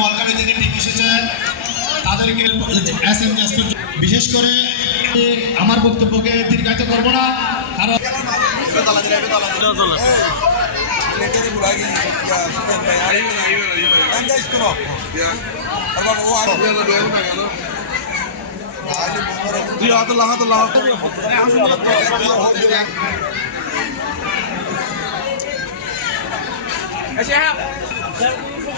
নোয়ালকালী থেকে এসেছে। তাদেরকে বিশেষ করে আমার বক্তব্যকে দীর্ঘায়িত করব না কারণ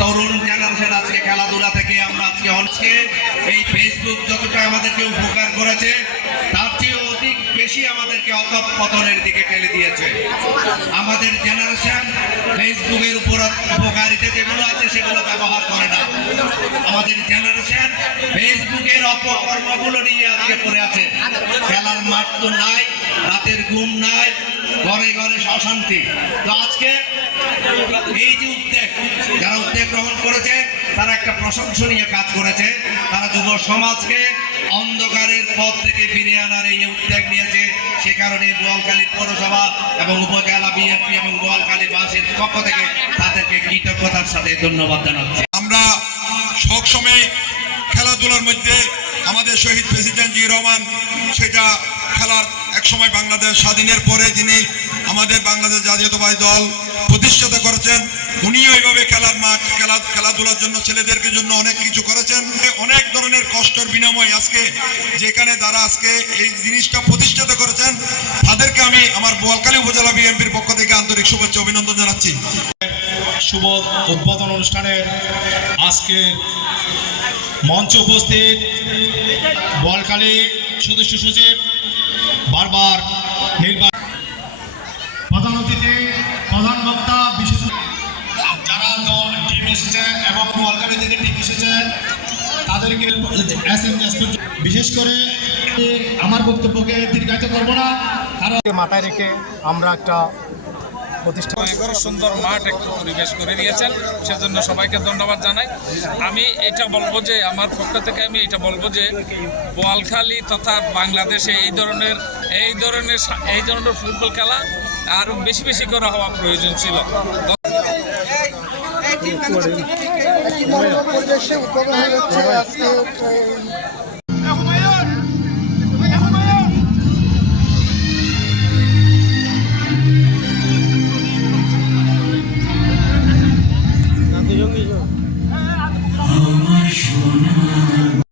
তরুণ জেনারেশন আজকে খেলাধুলা থেকে। আমরা আজকে আজকে এই ফেসবুক যতটা আমাদেরকে উপকার করেছে, তার চেয়ে অধিক বেশি আমাদেরকে অধঃপতনের দিকে ঠেলে দিয়েছে। আমাদের জেনারেশন ফেসবুকের উপর উপকারিতা যেগুলো আছে, সেগুলো ব্যবহার করে না। আমাদের জেনারেশন ফেসবুকের অপকর্মগুলো নিয়ে আজকে পড়ে আছে। খেলার মাঠ তো নাই, রাতের ঘুম নাই ঘরে ঘরে অশান্তি তো আজকে এই যে উদ্যোগ, যারা উদ্যোগ গ্রহণ করেছে, তারা একটা প্রশংসনীয় কাজ করেছে। তারা যুব সমাজকে অন্ধকারের পথ থেকে ফিরিয়ে আনার এই উদ্যোগ নিয়েছে, সে কারণে বোয়ালখালী পৌরসভা এবং উপজেলা বিএনপি এবং বোয়ালখালী বাসের পক্ষ থেকে তাদেরকে কৃতজ্ঞতার সাথে ধন্যবাদ জানাচ্ছি। আমরা সবসময় খেলাধুলার মধ্যে আমাদের শহীদ প্রেসিডেন্ট জি রহমান, সেটা খেলার এক সময় বাংলাদেশ স্বাধীনের পরে যিনি আমাদের বাংলাদেশ জাতীয়তাবাদী দল প্রতিষ্ঠাতা করেছেন, উনিও এইভাবে খেলার মাঠ, খেলা, খেলাধুলার জন্য ছেলেদেরকে জন্য অনেক কিছু করেছেন। অনেক ধরনের কষ্টের বিনিময় আজকে যেখানে তারা আজকে এই জিনিসটা প্রতিষ্ঠাতা করেছেন, তাদেরকে আমি আমার বোয়ালকালী উপজেলা বিএনপির পক্ষ থেকে আন্তরিক শুভেচ্ছা অভিনন্দন জানাচ্ছি। শুভ উদ্বোধন অনুষ্ঠানের আজকে মঞ্চ উপস্থিত বলকালী সদস্য সচিব বারবার নির্বাচন প্রধান অতিথি প্রধান বক্তা বিশেষ যারা দল টিম এসেছে এবং বলকালী থেকে টিম এসেছে, তাদেরকে বিশেষ করে আমার বক্তব্যকে দীর্ঘায়িত করব না, কারণ মাথায় রেখে আমরা একটা প্রতিষ্ঠা এবারও সুন্দর মাঠ একটু পরিবেশ করে দিয়েছেন। সেজন্য সবাইকে ধন্যবাদ জানাই। আমি এটা বলব যে, আমার পক্ষ থেকে আমি এটা বলব যে, বোয়ালখালী তথা বাংলাদেশে এই ধরনের এই ধরনের এই ধরনের ফুটবল খেলা আরও বেশি বেশি করে হওয়া প্রয়োজন ছিল। পরিবেশে উদ্বোধন হয়েছে আজকে